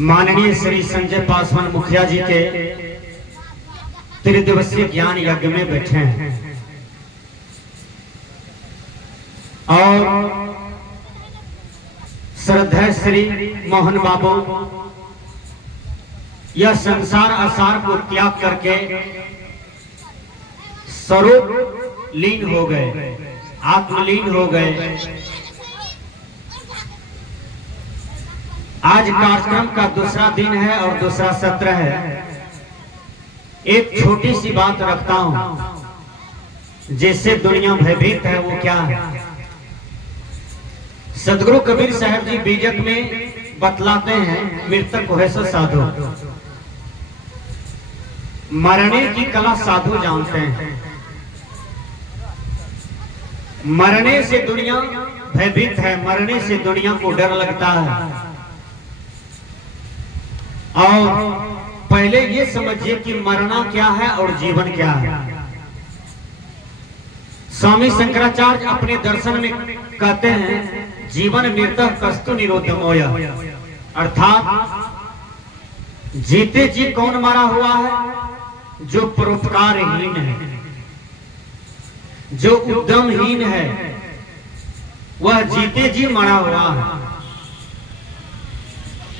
माननीय श्री संजय पासवान मुखिया जी के त्रिदिवसीय ज्ञान यज्ञ में बैठे हैं और श्रद्धेय श्री मोहन बाबू यह संसार आसार को त्याग करके स्वरूप लीन हो गए, आत्मलीन हो गए। आज कार्यक्रम का दूसरा दिन है और दूसरा सत्र है। एक छोटी सी बात रखता हूं जिससे दुनिया भयभीत है, वो क्या है? सदगुरु कबीर साहब जी बीजक में बतलाते हैं, मृतक है सो साधु, मरने की कला साधु जानते हैं। मरने से दुनिया भयभीत है, मरने से दुनिया को डर लगता है। और पहले ये समझिए कि मरना क्या है और जीवन क्या है। स्वामी शंकराचार्य अपने दर्शन में कहते हैं, जीवन मृतः कस्तु निरोधमोय, अर्थात जीते जी कौन मरा हुआ है? जो परोपकारहीन है, जो उद्यमहीन है, वह जीते जी मरा हुआ है।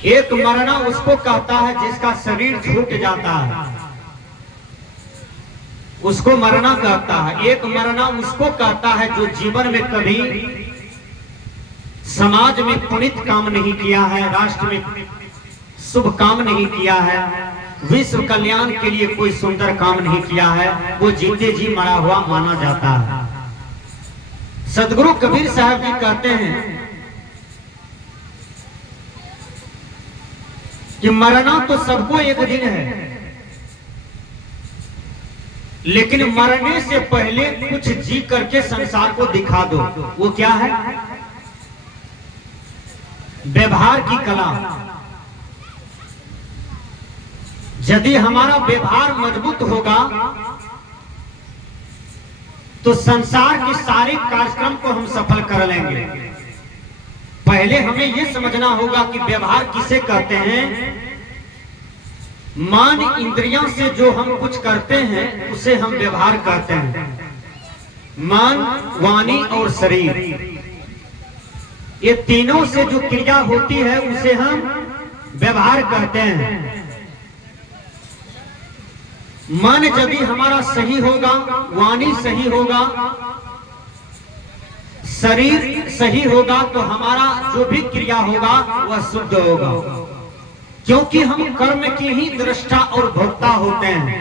एक मरना उसको कहता है जिसका शरीर छूट जाता है, उसको मरना कहता है। एक मरना उसको कहता है जो जीवन में कभी समाज में पुनीत काम नहीं किया है, राष्ट्र में शुभ काम नहीं किया है, विश्व कल्याण के लिए कोई सुंदर काम नहीं किया है, वो जीते जी मरा हुआ माना जाता है। सदगुरु कबीर साहब जी कहते हैं कि मरना तो सबको एक दिन है, लेकिन मरने से पहले कुछ जी करके संसार को दिखा दो। वो क्या है? व्यवहार की कला। यदि हमारा व्यवहार मजबूत होगा तो संसार के सारे कार्यक्रम को हम सफल कर लेंगे। पहले हमें यह समझना होगा कि व्यवहार किसे कहते हैं। मान इंद्रियों से जो हम कुछ करते हैं उसे हम व्यवहार कहते हैं। मान, वाणी और शरीर, ये तीनों से जो क्रिया होती है उसे हम व्यवहार कहते हैं। मन यदि हमारा सही होगा, वाणी सही होगा, शरीर सही होगा तो हमारा जो भी क्रिया होगा वह शुद्ध होगा, क्योंकि हम कर्म की ही दृष्टा और भोक्ता होते हैं।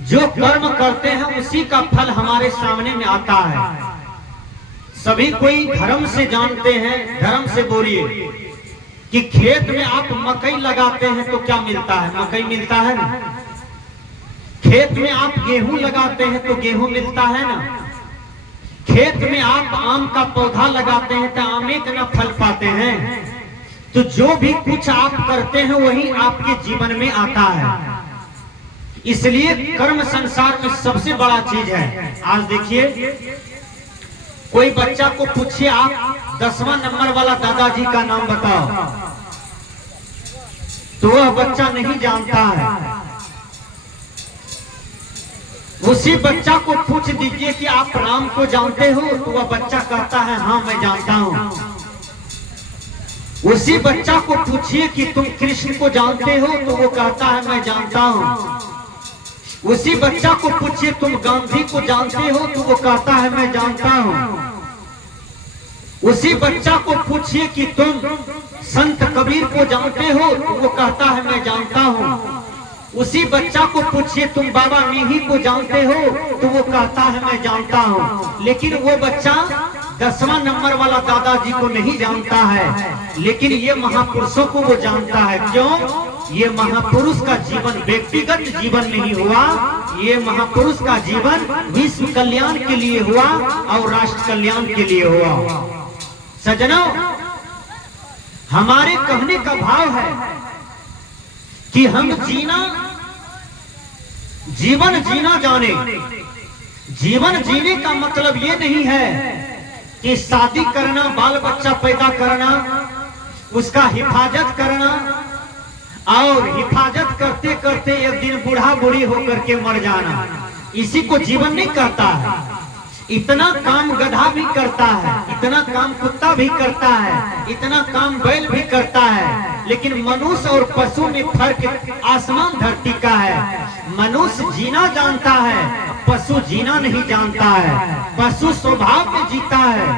जो कर्म करते हैं उसी का फल हमारे सामने में आता है। सभी कोई धर्म से जानते हैं, धर्म से बोलिए कि खेत में आप मकई लगाते हैं तो क्या मिलता है? मकई मिलता है ना। खेत में आप गेहूं लगाते हैं तो गेहूं मिलता है ना। खेत में आप आम का पौधा लगाते हैं तो आमे का फल पाते हैं। तो जो भी कुछ आप करते हैं वही आपके जीवन में आता है। इसलिए कर्म संसार में सबसे बड़ा चीज है। आज देखिए, कोई बच्चा को पूछिए आप 10वां नंबर वाला दादाजी का नाम बताओ, तो वह बच्चा नहीं जानता है। उसी बच्चा को पूछ दीजिए कि आप राम को जानते हो, तो वह बच्चा कहता है हाँ मैं जानता हूं। उसी बच्चा को पूछिए कि तुम कृष्ण को जानते हो, तो वो कहता है मैं जानता हूं। उसी बच्चा को पूछिए तुम गांधी को जानते हो, तो वो कहता है मैं जानता हूं। उसी बच्चा को पूछिए कि तुम संत कबीर को जानते हो, तो वो कहता है मैं जानता हूं। उसी बच्चा को पूछिए तुम बाबा मीही को जानते हो, तो वो कहता है मैं जानता हूं। लेकिन वो बच्चा 10वां नंबर वाला दादाजी को नहीं जानता है, लेकिन ये महापुरुषों को वो जानता है। क्यों? ये महापुरुष का जीवन व्यक्तिगत जीवन नहीं हुआ, ये महापुरुष का जीवन विश्व कल्याण के लिए हुआ और राष्ट्र कल्याण के लिए हुआ। सज्जनों, हमारे कहने का भाव है कि हम जीवन जीना जाने। जीवन जीने का मतलब ये नहीं है कि शादी करना, बाल बच्चा पैदा करना, उसका हिफाजत करना, और हिफाजत करते करते एक दिन बूढ़ा बूढ़ी होकर के मर जाना, इसी को जीवन नहीं कहता है। इतना काम गधा भी करता है, इतना काम कुत्ता भी करता है, इतना काम बैल भी करता है, लेकिन मनुष्य और पशु में फर्क आसमान धरती का है। मनुष्य जीना जानता है, पशु जीना नहीं जानता है। पशु स्वभाव में जीता है,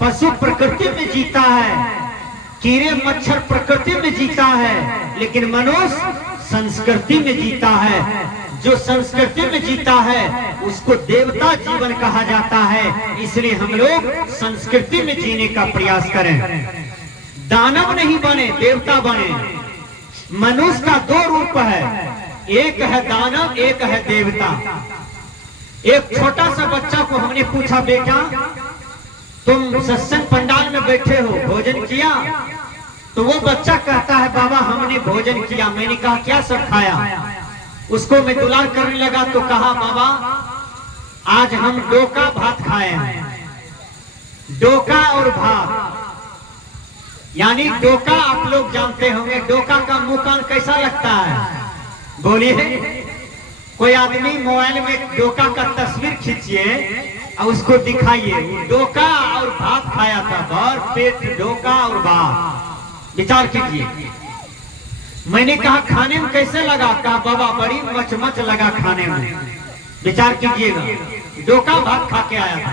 पशु प्रकृति में जीता है, कीड़े मच्छर प्रकृति में जीता है, लेकिन मनुष्य संस्कृति में जीता है। जो संस्कृति में जीता है उसको देवता जीवन कहा जाता है। इसलिए हम लोग संस्कृति में जीने का प्रयास करें, दानव नहीं बने, देवता बने। मनुष्य का दो रूप है, एक है दानव, एक है देवता। एक छोटा सा बच्चा को हमने पूछा, बेटा तुम सत्संग पंडाल में बैठे हो, भोजन किया? तो वो बच्चा कहता है, बाबा हमने भोजन किया। मैंने कहा क्या सब खाया? उसको मैं दुलार करने लगा तो कहा, बाबा आज हम डोका भात खाए हैं। डोका और भात, यानी डोका आप लोग जानते होंगे, डोका का मुंह कान कैसा लगता है? बोलिए, कोई आदमी मोबाइल में डोका का तस्वीर खींचिए और उसको दिखाइए। डोका और भात खाया था, भर पेट डोका और भात। विचार कीजिए। मैंने कहा खाने में कैसे लगा? कहा बाबा बड़ी मचमच लगा खाने में। विचार कीजिएगा, डोका भात खा के आया था।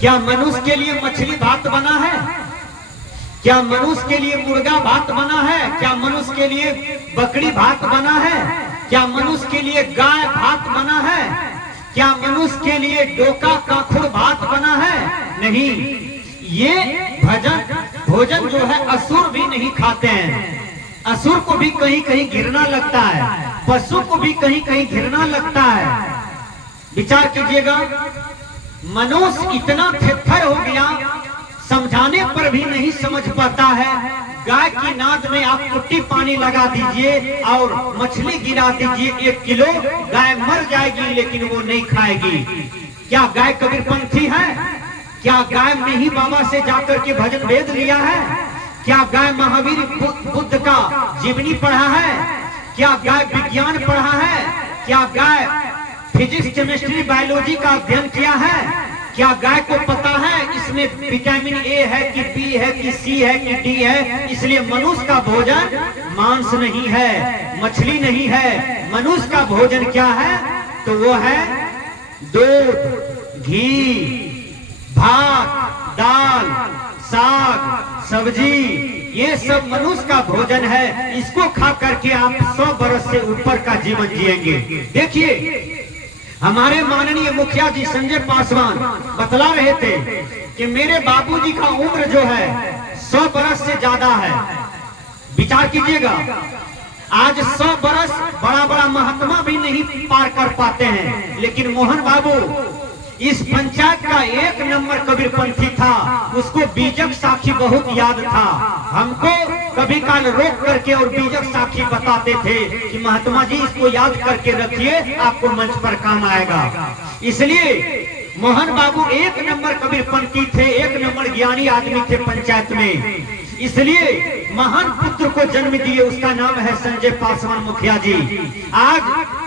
क्या मनुष्य के लिए मछली भात बना है? क्या मनुष्य के लिए मुर्गा भात बना है? क्या मनुष्य के लिए बकरी भात बना है? क्या मनुष्य के लिए गाय भात बना है? क्या मनुष्य के लिए डोका काखुड़ भात बना है? नहीं। ये भोजन जो है असुर भी नहीं खाते हैं। असुर को भी कहीं कहीं घिरना लगता है, पशु को भी कहीं कहीं घिरना लगता है। विचार कीजिएगा, मनुष्य इतना थित्थर हो गया, समझाने पर भी नहीं समझ पाता है। गाय की नाद में आप कुट्टी पानी लगा दीजिए और मछली गिरा दीजिए 1 किलो, गाय मर जाएगी लेकिन वो नहीं खाएगी। क्या गाय कबीरपंथी है? क्या गाय में ही बाबा से जाकर के भजन वेद लिया है? क्या गाय महावीर बुद्ध का जीवनी पढ़ा है? क्या गाय विज्ञान पढ़ा है? क्या गाय फिजिक्स केमिस्ट्री बायोलॉजी का अध्ययन किया है? क्या गाय को पता है इसमें विटामिन ए है कि बी है कि सी है कि डी है? इसलिए मनुष्य का भोजन मांस नहीं है, मछली नहीं है। मनुष्य का भोजन क्या है? तो वो है दूध, घी, भात, दाल, साग, सब्जी, ये सब मनुष्य का भोजन है। इसको खा करके आप 100 बरस से ऊपर का जीवन जिएंगे। देखिए, हमारे माननीय मुखिया जी संजय पासवान बतला रहे थे कि मेरे बाबूजी का उम्र जो है 100 बरस से ज्यादा है। विचार कीजिएगा, आज 100 बरस बड़ा बड़ा महात्मा भी नहीं पार कर पाते हैं, लेकिन मोहन बाबू इस पंचायत का 1 नंबर कबीरपंथी था। उसको बीजक साखी बहुत याद था। हमको कभी काल रोक करके और बीजक साखी बताते थे कि महात्मा जी इसको याद करके रखिए, आपको मंच पर काम आएगा। इसलिए मोहन बाबू 1 नंबर कबीरपंथी थे, 1 नंबर ज्ञानी आदमी थे पंचायत में। इसलिए महान पुत्र को जन्म दिए, उसका नाम है संजय पासवान मुखिया जी। आज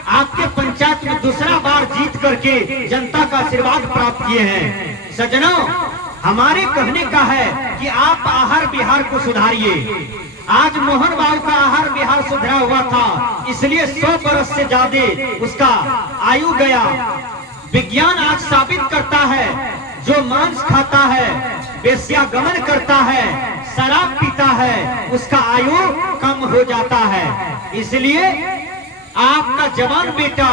आपके पंचायत में दूसरा बार जीत करके जनता का आशीर्वाद प्राप्त किए हैं। सज्जनों, हमारे कहने का है कि आप आहार विहार को सुधारिए। आज मोहन बाबू का आहार विहार सुधरा हुआ था, इसलिए 100 बरस से ज्यादा उसका आयु गया। विज्ञान आज साबित करता है, जो मांस खाता है, वेश्यागमन करता है, शराब पीता है, उसका आयु कम हो जाता है। इसलिए आपका जवान बेटा,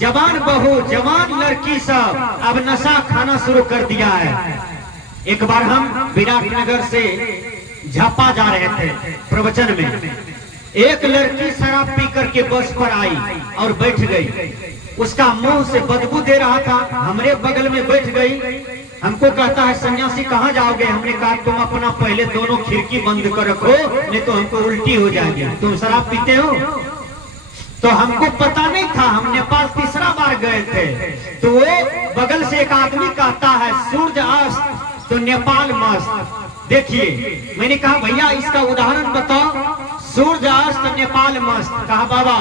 जवान बहू, जवान लड़की सब अब नशा खाना शुरू कर दिया है। एक बार हम विराटनगर से झापा जा रहे थे प्रवचन में, एक लड़की शराब पी करके बस पर आई और बैठ गई। उसका मुंह से बदबू दे रहा था, हमारे बगल में बैठ गई। हमको कहता है सन्यासी कहाँ जाओगे? हमने कहा तुम अपना पहले दोनों खिड़की बंद कर रखो, नहीं तो हमको उल्टी हो जाएगी। तुम शराब पीते हो? तो हमको पता नहीं था, हम नेपाल तीसरा बार गए थे। तो वो बगल से एक आदमी कहता है सूरज अस्त तो नेपाल मस्त। देखिए मैंने कहा भैया इसका उदाहरण बताओ। सूर्य अस्त नेपाल मस्त। कहा बाबा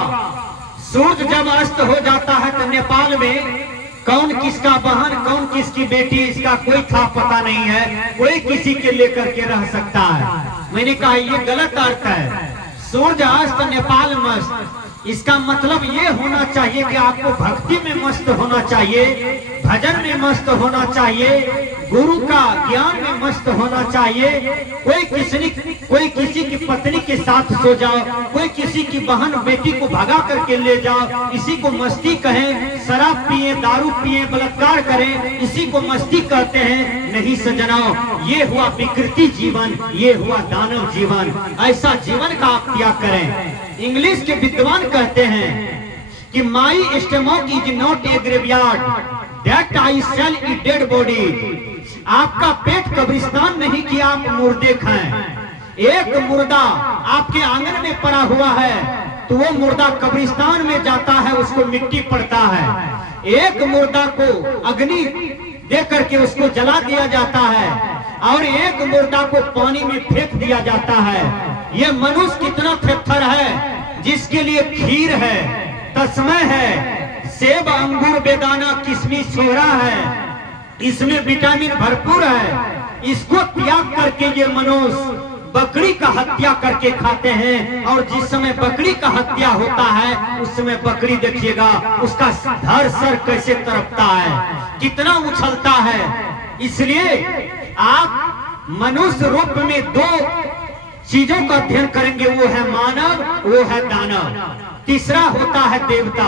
सूर्य जब अस्त हो जाता है तो नेपाल में कौन किसका बहन कौन किसकी बेटी इसका कोई था पता नहीं है, कोई किसी के लेकर के रह सकता है। मैंने कहा ये गलत अर्थ है। सूर्य अस्त नेपाल मस्त, इसका मतलब ये होना चाहिए कि आपको भक्ति में मस्त होना चाहिए, भजन में मस्त होना चाहिए, गुरु का ज्ञान में मस्त होना चाहिए। कोई किसी की पत्नी के साथ सो जाओ, कोई किसी की बहन बेटी को भगा करके ले जाओ, इसी को मस्ती कहें। शराब पिए, दारू पिए, बलात्कार करें, इसी को मस्ती कहते हैं। नहीं सजनाओ, ये हुआ विकृति जीवन, ये हुआ दानव जीवन। ऐसा जीवन का आप त्याग करें। इंग्लिश के विद्वान कहते हैं कि my stomach is not a graveyard that I shall eat dead body. आपका पेट कब्रिस्तान नहीं कि आप मुर्दे खाएं। एक मुर्दा आपके आंगन में पड़ा हुआ है तो वो मुर्दा कब्रिस्तान में जाता है, उसको मिट्टी पड़ता है। एक मुर्दा को अग्नि दे करके उसको जला दिया जाता है और एक मुर्दा को पानी में फेंक दिया जाता है। ये मनुष्य कितना थेथर है जिसके लिए खीर है, तस्मै है, सेब अंगूर बेदाना किशमिश छोरा है, इसमें विटामिन भरपूर है। इसको त्याग करके ये मनुष्य बकरी का हत्या करके खाते हैं। और जिस समय बकरी का हत्या होता है उस समय बकरी देखिएगा उसका धड़ सर कैसे तड़पता है, कितना उछलता है। इसलिए आप मनुष्य रूप में दो चीजों का अध्ययन करेंगे, वो है मानव, वो है दानव। तीसरा होता है देवता।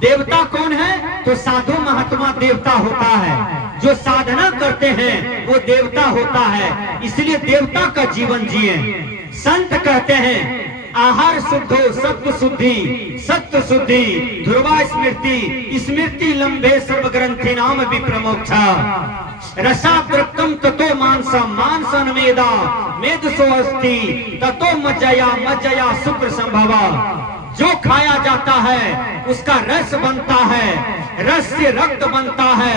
देवता कौन है? तो साधु महात्मा देवता होता है। जो साधना करते हैं वो देवता होता है। इसलिए देवता का जीवन जिए। संत कहते हैं आहार शुद्धो सत्व शुद्धि, सत्व शुद्धि ध्रुवा स्मृति, स्मृति लंबे सर्व ग्रंथि नाम विप्रमोक्षा। रसाद्रक्तम ततो मांसम, मांसन मेदा मेदसो अस्ति, ततो मज्जया, मज्जया शुक्र संभवा। जो खाया जाता है उसका रस बनता है, रस से रक्त बनता है,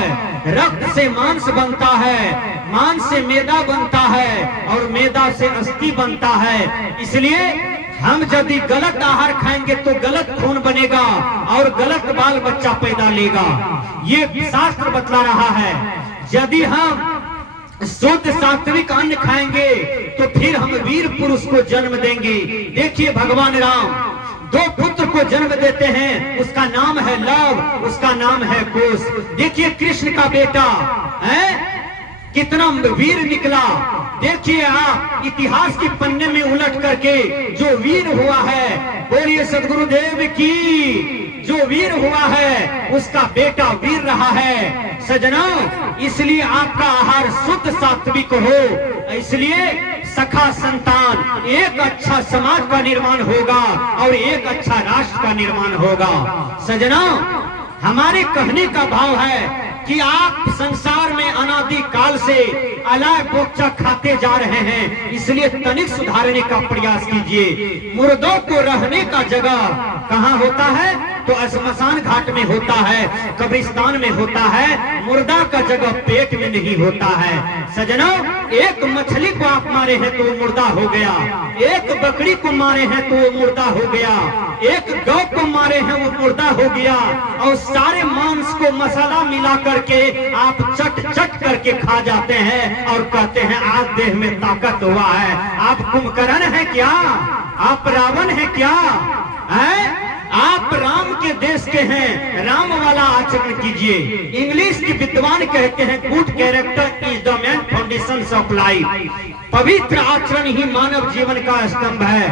रक्त से मांस बनता है, मांस से मैदा बनता है और मैदा से अस्थि बनता है। इसलिए हम यदि गलत आहार खाएंगे तो गलत खून बनेगा और गलत बाल बच्चा पैदा लेगा। ये शास्त्र बतला रहा है। यदि हम शुद्ध सात्विक अन्न खाएंगे तो फिर हम वीर पुरुष को जन्म देंगे। देखिए भगवान राम दो पुत्र को जन्म देते हैं, उसका नाम है लव, उसका नाम है कुश। देखिए कृष्ण का बेटा है कितना वीर निकला। देखिए आप इतिहास के पन्ने में उलट करके जो वीर हुआ है, बोलिए सदगुरुदेव की, जो वीर हुआ है उसका बेटा वीर रहा है। सजनों, इसलिए आपका आहार शुद्ध सात्विक हो। इसलिए सखा संतान, एक अच्छा समाज का निर्माण होगा और एक अच्छा राष्ट्र का निर्माण होगा। सजनों, हमारे कहने का भाव है कि आप संसार में अनादि काल से अलाय बोक्चा खाते जा रहे हैं, इसलिए तनिक सुधारने का प्रयास कीजिए। मुर्दों को रहने का जगह कहाँ होता है? तो श्मशान घाट में होता है, कब्रिस्तान में होता है। मुर्दा का जगह पेट में नहीं होता है। सजनों, एक मछली को आप मारे हैं तो वो मुर्दा हो गया, एक बकरी को मारे हैं तो वो मुर्दा हो गया, एक गौ को मारे हैं वो मुर्दा हो गया। और सारे मांस को मसाला मिला करके आप चट चट करके खा जाते हैं और कहते हैं आज देह में ताकत हुआ है। आप कुंभकर्ण है क्या? आप रावण है क्या? है? आप राम के देश के हैं, राम वाला आचरण कीजिए। इंग्लिश के विद्वान कहते हैं good character is the main foundation of life. पवित्र आचरण ही मानव जीवन का स्तंभ है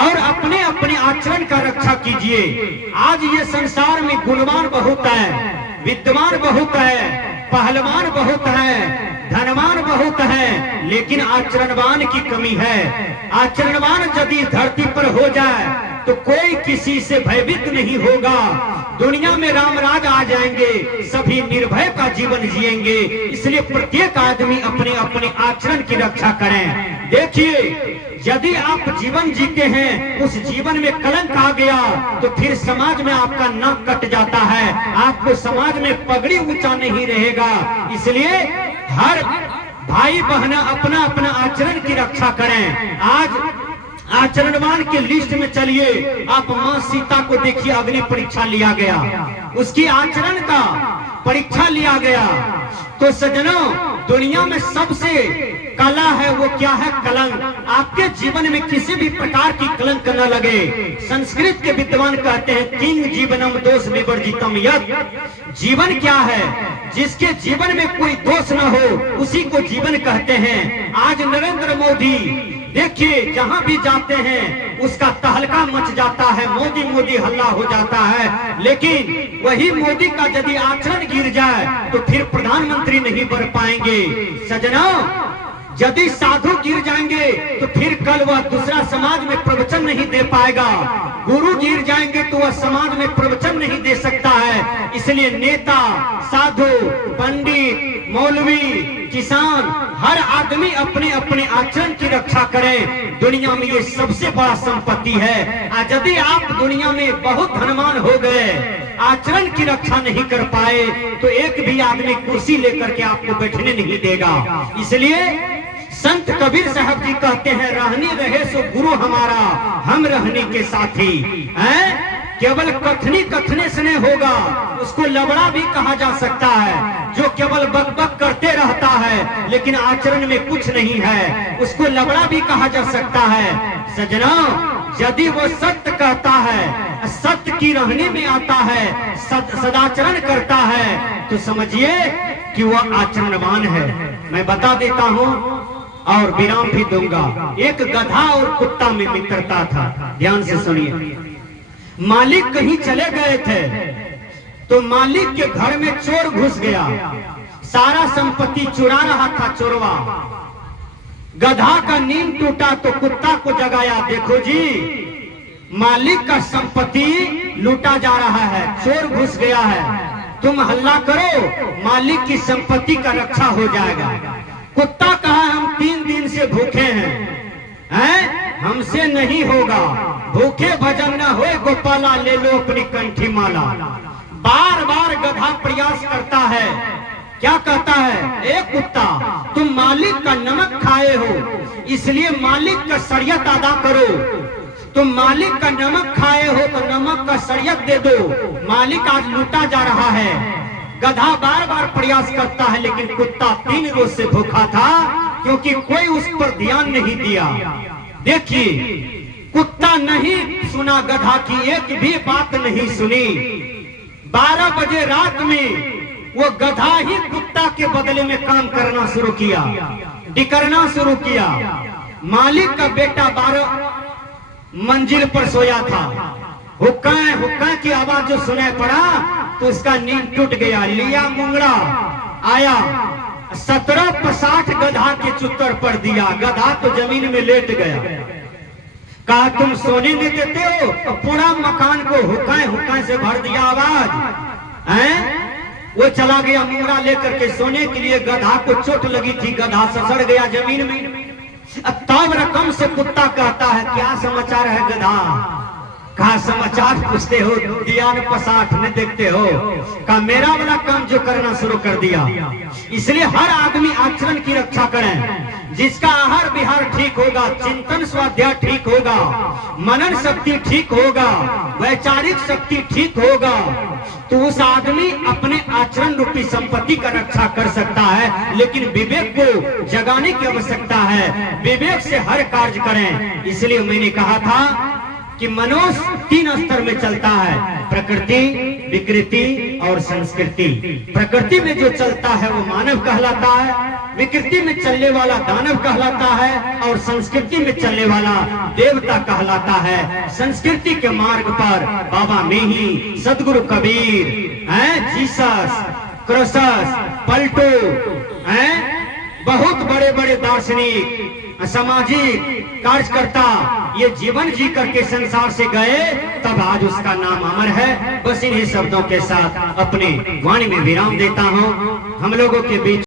और अपने अपने आचरण का रक्षा कीजिए। आज ये संसार में गुणवान बहुत है, विद्वान बहुत है, पहलवान बहुत है, धनवान बहुत है, लेकिन आचरणवान की कमी है। आचरणवान यदि धरती पर हो जाए तो कोई किसी से भयभीत नहीं होगा। दुनिया में रामराज आ जाएंगे, सभी निर्भय का जीवन जिएंगे। इसलिए प्रत्येक आदमी अपने अपने आचरण की रक्षा करें। देखिए, यदि आप जीवन जीते हैं, उस जीवन में कलंक आ गया तो फिर समाज में आपका नाक कट जाता है, आपको समाज में पगड़ी ऊंचा नहीं रहेगा। इसलिए हर भाई बहना अपना अपना आचरण की रक्षा करें। आज आचरणवान के लिस्ट में चलिए, आप मां सीता को देखिए, अग्नि परीक्षा लिया गया, उसकी आचरण का परीक्षा लिया गया। तो सज्जनों, दुनिया में सबसे कला है वो क्या है? कलंक। आपके जीवन में किसी भी प्रकार की कलंक न लगे। संस्कृत के विद्वान कहते हैं किंग जीवनम दोष विवर्जितम यत्। जीवन क्या है? जिसके जीवन में कोई दोष न हो उसी को जीवन कहते हैं। आज नरेंद्र मोदी देखिए, जहां भी जाते हैं उसका तहलका मच जाता है, मोदी मोदी हल्ला हो जाता है। लेकिन वही मोदी का यदि आचरण गिर जाए तो फिर प्रधानमंत्री नहीं बन पाएंगे। सज्जनों, यदि साधु गिर जाएंगे तो फिर कल वह दूसरा समाज में प्रवचन नहीं दे पाएगा। गुरु गिर जाएंगे तो वह समाज में प्रवचन नहीं दे सकता है। इसलिए नेता, साधु, पंडित, मौलवी, किसान, हर आदमी अपने अपने आचरण की रक्षा करें। दुनिया में ये सबसे बड़ा संपत्ति है। आज यदि आप दुनिया में बहुत धनवान हो गए, आचरण की रक्षा नहीं कर पाए, तो एक भी आदमी कुर्सी लेकर के आपको बैठने नहीं देगा। इसलिए संत कबीर साहब जी कहते हैं, रहनी रहे सो गुरु हमारा, हम रहने के साथी हैं। केवल कथनी कथने से नहीं होगा, उसको लबड़ा भी कहा जा सकता है। जो केवल बकबक करते रहता है लेकिन आचरण में कुछ नहीं है, उसको लबड़ा भी कहा जा सकता है। सज्जनों, यदि वो सत्य कहता है, सत्य की रहनी में आता है, सदाचरण करता है, तो समझिए कि वह आचरणवान है। मैं बता देता हूँ और विराम भी दूंगा। एक गधा और कुत्ता में मित्रता था। ध्यान से सुनिए। मालिक कहीं चले गए थे तो मालिक के घर में चोर घुस गया, सारा संपत्ति चुरा रहा था चोरवा। गधा का नींद टूटा तो कुत्ता को जगाया, देखो जी मालिक का संपत्ति लूटा जा रहा है, चोर घुस गया है, तुम हल्ला करो, मालिक की संपत्ति का रक्षा हो जाएगा। कुत्ता कहा हम 3 दिन से भूखे हैं, हमसे नहीं होगा, भूखे भजन न होए गोपाला, ले लो अपनी कंठी माला। बार बार गधा प्रयास करता है, क्या कहता है? ए कुत्ता, तुम मालिक का नमक खाए हो, इसलिए मालिक का शरीयत अदा करो। तुम मालिक का नमक खाए हो तो नमक का शरीयत दे दो, मालिक आज लूटा जा रहा है। गधा बार बार प्रयास करता है लेकिन कुत्ता 3 रोज से भूखा था, क्योंकि कोई उस पर ध्यान नहीं दिया। देखिए, कुत्ता नहीं सुना, गधा की एक भी बात नहीं सुनी। 12 बजे रात में वो गधा ही कुत्ता के बदले में काम करना शुरू किया, डिकरना शुरू किया। मालिक का बेटा 12 मंजिल पर सोया था, हुक्का हुक्का की आवाज जो सुनाई पड़ा तो उसका नींद टूट गया। लिया मुंगड़ा, आया 17 पर 60 गधा के चुत्तर पर दिया। गधा तो जमीन में लेट गया। कहा तुम सोने नहीं देते हो, तो पूरा मकान को हुक्का से भर दिया आवाज हैं। वो चला गया मुंगरा लेकर के सोने के लिए। गधा को चोट लगी थी, गधा ससड़ गया जमीन में। तब रकम से कुत्ता कहता है, क्या समाचार है गधा? कहा समाचार पूछते हो, दिया न पसाठ न देखते हो। कहा मेरा वाला काम जो करना शुरू कर दिया। इसलिए हर आदमी आचरण की रक्षा करें। जिसका आहार विहार ठीक होगा, चिंतन स्वाध्याय ठीक होगा, मनन शक्ति ठीक होगा, वैचारिक शक्ति ठीक होगा, तो उस आदमी अपने आचरण रूपी संपत्ति का रक्षा कर सकता है। लेकिन विवेक को जगाने की आवश्यकता है, विवेक से हर कार्य करें। इसलिए मैंने कहा था कि मनुष्य 3 स्तर में चलता है, प्रकृति, विकृति और संस्कृति। प्रकृति में जो चलता है वो मानव कहलाता है, विकृति में चलने वाला दानव कहलाता है और संस्कृति में चलने वाला देवता कहलाता है। संस्कृति के मार्ग पर बाबा मेही, सदगुरु कबीर, जीसस, क्रोसस, पलटू, बहुत बड़े बड़े दार्शनिक, सामाजिक कार्यकर्ता ये जीवन जी करके संसार से गए, तब आज उसका नाम अमर है। बस इन्हीं शब्दों के साथ अपने वाणी में विराम देता हूँ। हम लोगों के बीच